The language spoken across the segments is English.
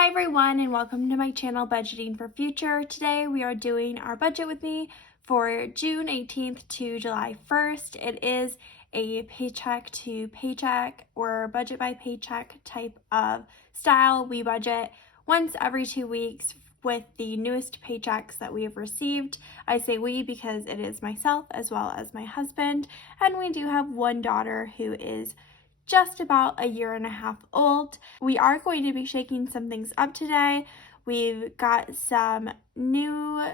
Hi everyone and welcome to my channel Budgeting for Future. Today we are doing our budget with me for June 18th to July 1st. It is a paycheck to paycheck or budget by paycheck type of style. We budget once every 2 weeks with the newest paychecks that we have received. I say we because it is myself as well as my husband, and we do have one daughter who is just about a year and a half old. We are going to be shaking some things up today. We've got some new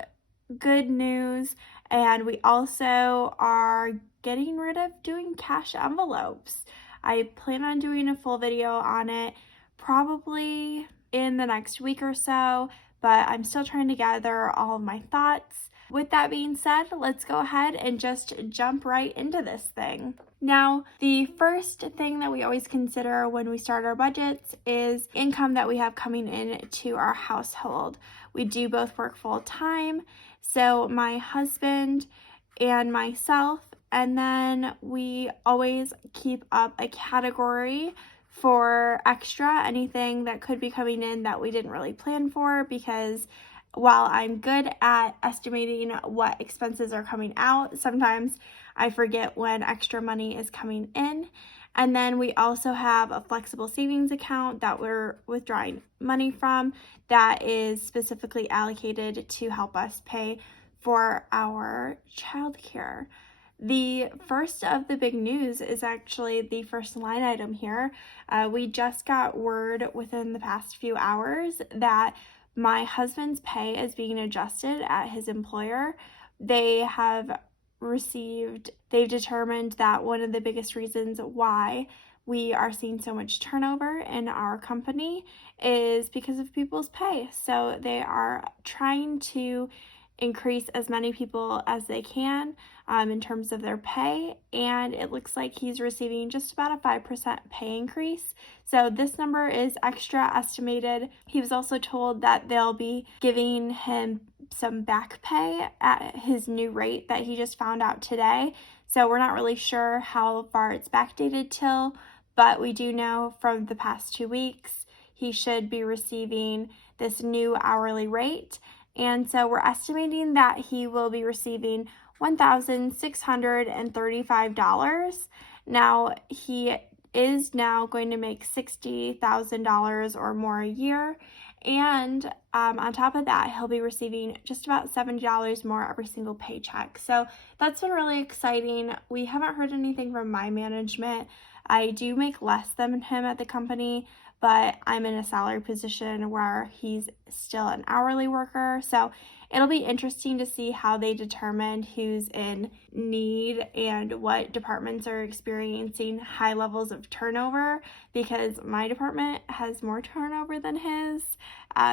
good news, and we also are getting rid of doing cash envelopes. I plan on doing a full video on it probably in the next week or so, but I'm still trying to gather all of my thoughts. With that being said, let's go ahead and just jump right into this thing. Now, the first thing that we always consider when we start our budgets is income that we have coming in to our household. We do both work full time, so my husband and myself, and then we always keep up a category for extra, anything that could be coming in that we didn't really plan for, because while I'm good at estimating what expenses are coming out, sometimes I forget when extra money is coming in. And then we also have a flexible savings account that we're withdrawing money from that is specifically allocated to help us pay for our childcare. The first of the big news is actually the first line item here. We just got word within the past few hours that my husband's pay is being adjusted at his employer. They've determined that one of the biggest reasons why we are seeing so much turnover in our company is because of people's pay. So they are trying to increase as many people as they can in terms of their pay, and it looks like he's receiving just about a 5% pay increase. So this number is extra estimated. He was also told that they'll be giving him some back pay at his new rate that he just found out today. So we're not really sure how far it's backdated till, but we do know from the past 2 weeks he should be receiving this new hourly rate. And so we're estimating that he will be receiving $1,635. Now, he is now going to make $60,000 or more a year. And on top of that, he'll be receiving just about $70 more every single paycheck. So that's been really exciting. We haven't heard anything from my management. I do make less than him at the company, but I'm in a salary position where he's still an hourly worker. So it'll be interesting to see how they determine who's in need and what departments are experiencing high levels of turnover, because my department has more turnover than his.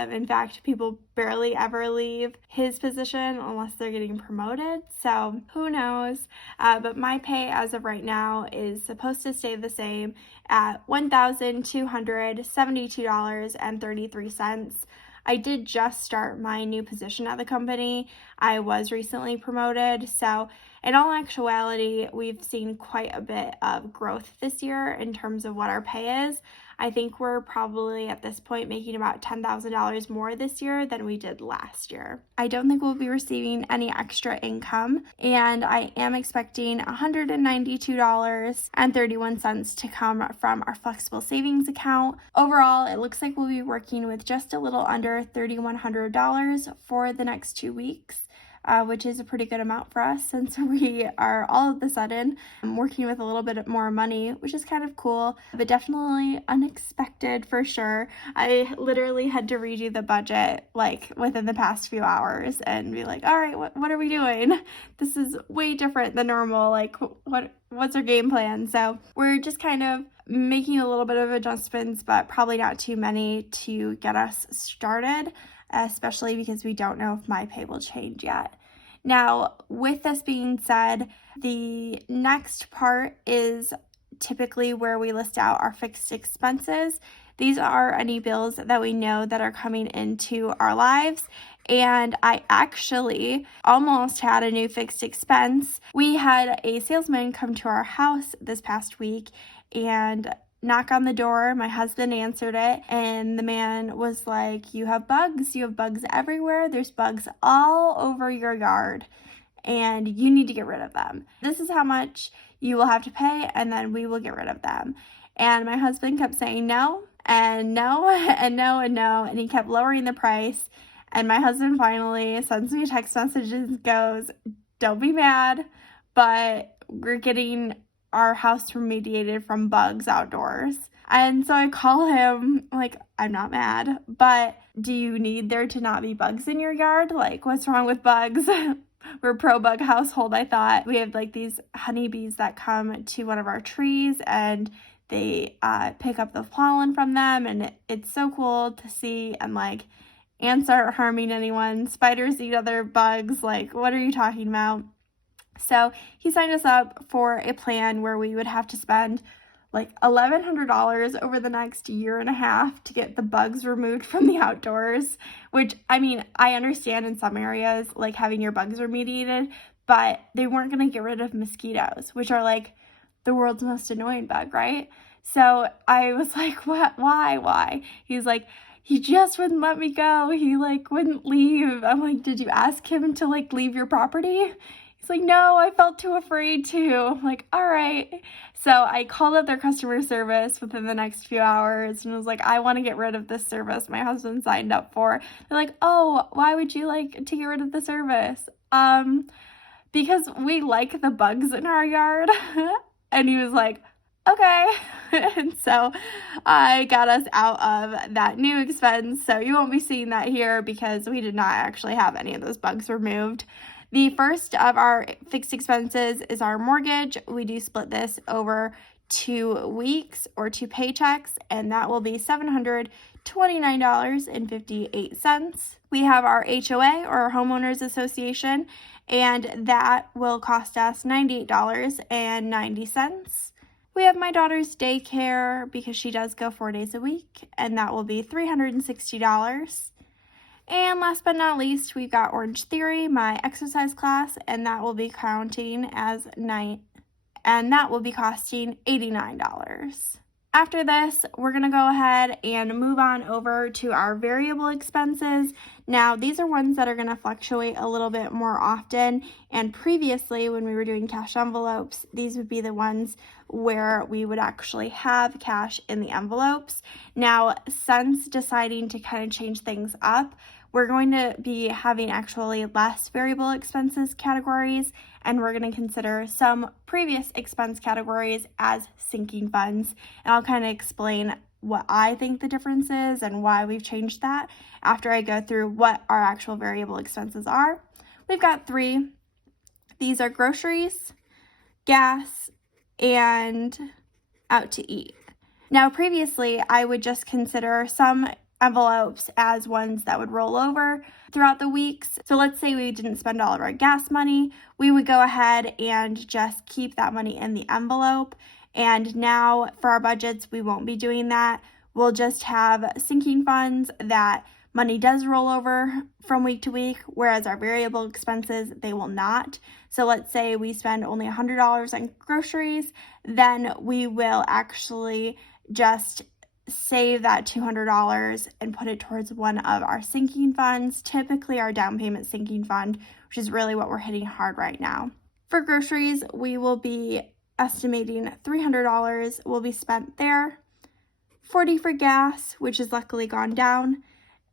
In fact, people barely ever leave his position unless they're getting promoted. So who knows? But my pay as of right now is supposed to stay the same at $1,272.33. I did just start my new position at the company. I was recently promoted, so in all actuality, we've seen quite a bit of growth this year in terms of what our pay is. I think we're probably at this point making about $10,000 more this year than we did last year. I don't think we'll be receiving any extra income, and I am expecting $192.31 to come from our flexible savings account. Overall, it looks like we'll be working with just a little under $3,100 for the next 2 weeks. Which is a pretty good amount for us since we are all of a sudden working with a little bit more money, which is kind of cool, but definitely unexpected for sure. I literally had to redo the budget like within the past few hours and be like, all right, what are we doing? This is way different than normal. Like, what's our game plan? So we're just kind of making a little bit of adjustments, but probably not too many to get us started, especially because we don't know if my pay will change yet. Now, with this being said, the next part is typically where we list out our fixed expenses. These are any bills that we know that are coming into our lives. And I actually almost had a new fixed expense. We had a salesman come to our house this past week, and knock on the door. My husband answered it, and the man was like, "You have bugs. You have bugs everywhere. There's bugs all over your yard, and you need to get rid of them. This is how much you will have to pay, and then we will get rid of them." And my husband kept saying no, and no, and no, and no, and he kept lowering the price. And my husband finally sends me a text message and goes, "Don't be mad, but we're getting our house remediated from bugs outdoors." And so I call him, like, "I'm not mad, but do you need there to not be bugs in your yard? Like, what's wrong with bugs?" We're a pro-bug household, I thought. We have, like, these honeybees that come to one of our trees, and they pick up the pollen from them, and it's so cool to see. And, like, ants aren't harming anyone. Spiders eat other bugs. Like, what are you talking about? So he signed us up for a plan where we would have to spend like $1,100 over the next year and a half to get the bugs removed from the outdoors, which, I mean, I understand in some areas, like having your bugs remediated, but they weren't going to get rid of mosquitoes, which are like the world's most annoying bug, right? So I was like, "What? Why? He's like, "He just wouldn't let me go. He like wouldn't leave." I'm like, "Did you ask him to like leave your property?" He's like, "No, I felt too afraid to." I'm like, "All right." So I called up their customer service within the next few hours and was like, "I want to get rid of this service my husband signed up for." They're like, "Oh, why would you like to get rid of the service?" Because we like the bugs in our yard." And he was like, "Okay." And so I got us out of that new expense. So you won't be seeing that here because we did not actually have any of those bugs removed. The first of our fixed expenses is our mortgage. We do split this over 2 weeks or 2 paychecks, and that will be $729.58. We have our HOA, or our homeowners association, and that will cost us $98.90. We have my daughter's daycare because she does go 4 days a week, and that will be $360. And last but not least, we've got Orange Theory, my exercise class, and that will be counting as and that will be costing $89. After this, we're going to go ahead and move on over to our variable expenses. Now, these are ones that are going to fluctuate a little bit more often, and previously when we were doing cash envelopes, these would be the ones where we would actually have cash in the envelopes. Now, since deciding to kind of change things up, we're going to be having actually less variable expenses categories, and we're going to consider some previous expense categories as sinking funds. And I'll kind of explain what I think the difference is and why we've changed that after I go through what our actual variable expenses are. We've got 3. These are groceries, gas, and out to eat. Now, previously, I would just consider some envelopes as ones that would roll over throughout the weeks. So let's say we didn't spend all of our gas money, we would go ahead and just keep that money in the envelope. And now for our budgets, we won't be doing that. We'll just have sinking funds that money does roll over from week to week, whereas our variable expenses, they will not. So let's say we spend only $100 on groceries, then we will actually just save that $200 and put it towards one of our sinking funds, typically our down payment sinking fund, which is really what we're hitting hard right now. For groceries, we will be estimating $300 will be spent there, $40 for gas, which has luckily gone down,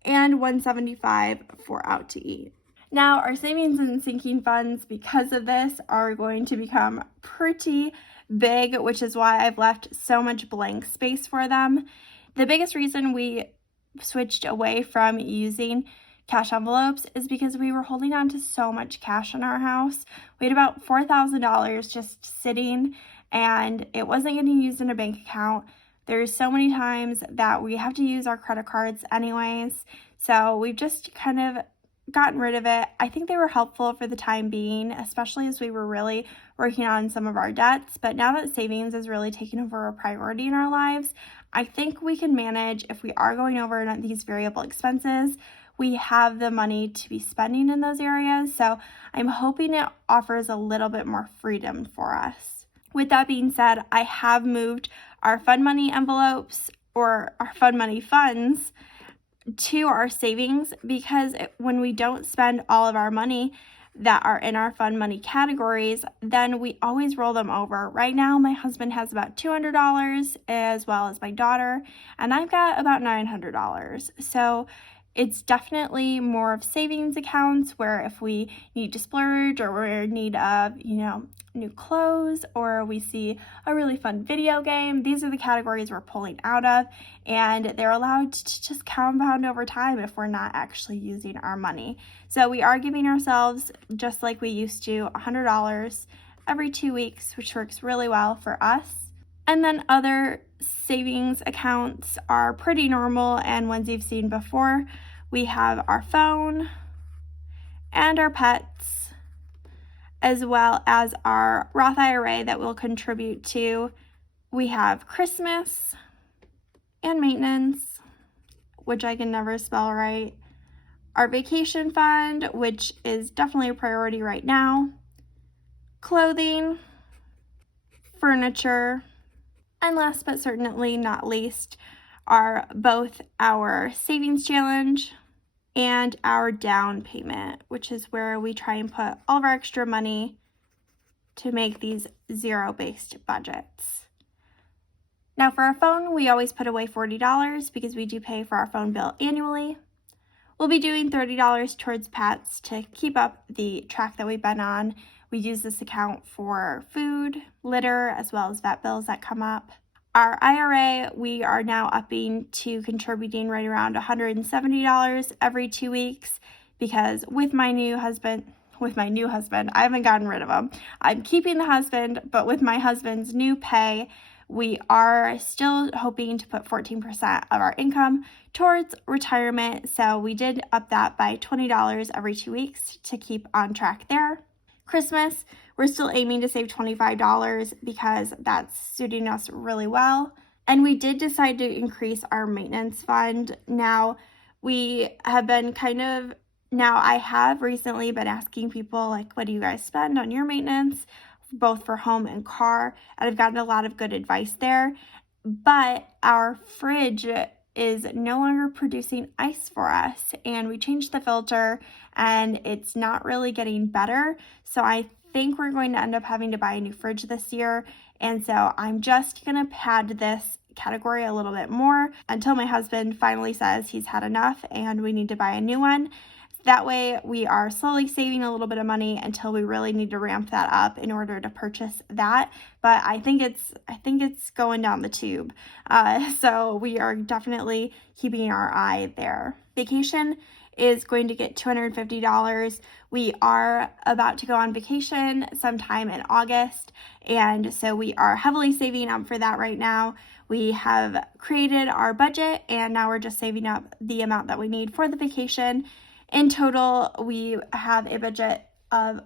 and $175 for out to eat. Now, our savings and sinking funds, because of this, are going to become pretty big, which is why I've left so much blank space for them. The biggest reason we switched away from using cash envelopes is because we were holding on to so much cash in our house. We had about $4,000 just sitting, and it wasn't getting used in a bank account. There's so many times that we have to use our credit cards anyways, so we've just kind of gotten rid of it. I think they were helpful for the time being, especially as we were really working on some of our debts. But now that savings is really taking over a priority in our lives, I think we can manage if we are going over these variable expenses. We have the money to be spending in those areas. So I'm hoping it offers a little bit more freedom for us. With that being said, I have moved our fun money envelopes or our fun money funds to our savings, because when we don't spend all of our money that are in our fun money categories, then we always roll them over. Right now, my husband has about $200 as well as my daughter, and I've got about $900. So it's definitely more of savings accounts where if we need to splurge or we're in need of, new clothes, or we see a really fun video game, these are the categories we're pulling out of, and they're allowed to just compound over time if we're not actually using our money. So we are giving ourselves, just like we used to, $100 every 2 weeks, which works really well for us. And then other savings accounts are pretty normal and ones you've seen before. We have our phone and our pets, as well as our Roth IRA that we'll contribute to. We have Christmas and maintenance, which I can never spell right. Our vacation fund, which is definitely a priority right now. Clothing, furniture, and last but certainly not least are both our savings challenge and our down payment, which is where we try and put all of our extra money to make these zero-based budgets. Now for our phone, we always put away $40 because we do pay for our phone bill annually. We'll be doing $30 towards pets to keep up the track that we've been on. We use this account for food, litter, as well as vet bills that come up. Our IRA, we are now upping to contributing right around $170 every 2 weeks, because with my new husband, I haven't gotten rid of him. I'm keeping the husband, but with my husband's new pay, we are still hoping to put 14% of our income towards retirement. So we did up that by $20 every 2 weeks to keep on track there. Christmas, we're still aiming to save $25 because that's suiting us really well. And we did decide to increase our maintenance fund. Now, I have recently been asking people, like, what do you guys spend on your maintenance, both for home and car? And I've gotten a lot of good advice there. But our fridge is no longer producing ice for us, and we changed the filter and it's not really getting better. So I think we're going to end up having to buy a new fridge this year. And so I'm just going to pad this category a little bit more until my husband finally says he's had enough and we need to buy a new one. That way we are slowly saving a little bit of money until we really need to ramp that up in order to purchase that. But I think it's going down the tube. So we are definitely keeping our eye there. Vacation is going to get $250. We are about to go on vacation sometime in August, and so we are heavily saving up for that right now. We have created our budget, and now we're just saving up the amount that we need for the vacation. In total, we have a budget of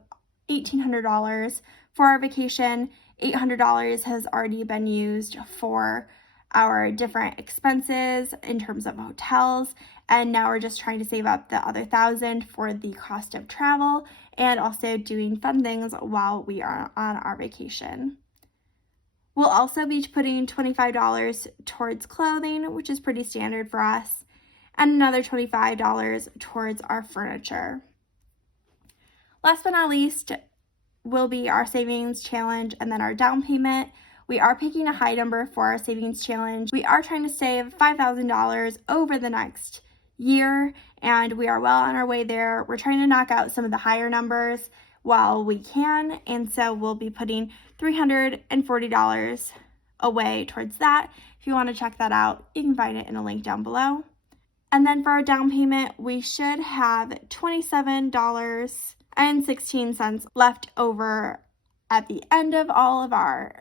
$1,800 for our vacation. $800 has already been used for our different expenses in terms of hotels, and now we're just trying to save up the other $1,000 for the cost of travel and also doing fun things while we are on our vacation. We'll also be putting $25 towards clothing, which is pretty standard for us, and another $25 towards our furniture. Last but not least will be our savings challenge and then our down payment. We are picking a high number for our savings challenge. We are trying to save $5,000 over the next year, and we are well on our way there. We're trying to knock out some of the higher numbers while we can, and so we'll be putting $340 away towards that. If you want to check that out, you can find it in a link down below. And then for our down payment, we should have $27.16 left over at the end of all of our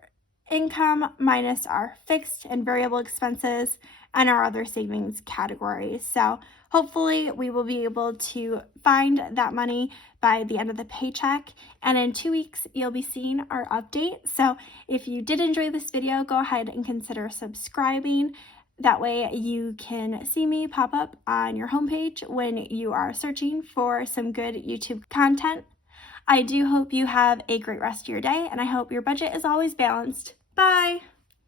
income minus our fixed and variable expenses and our other savings categories. So hopefully we will be able to find that money by the end of the paycheck, and in 2 weeks you'll be seeing our update. So if you did enjoy this video, go ahead and consider subscribing. That way you can see me pop up on your homepage when you are searching for some good YouTube content. I do hope you have a great rest of your day, and I hope your budget is always balanced. Bye!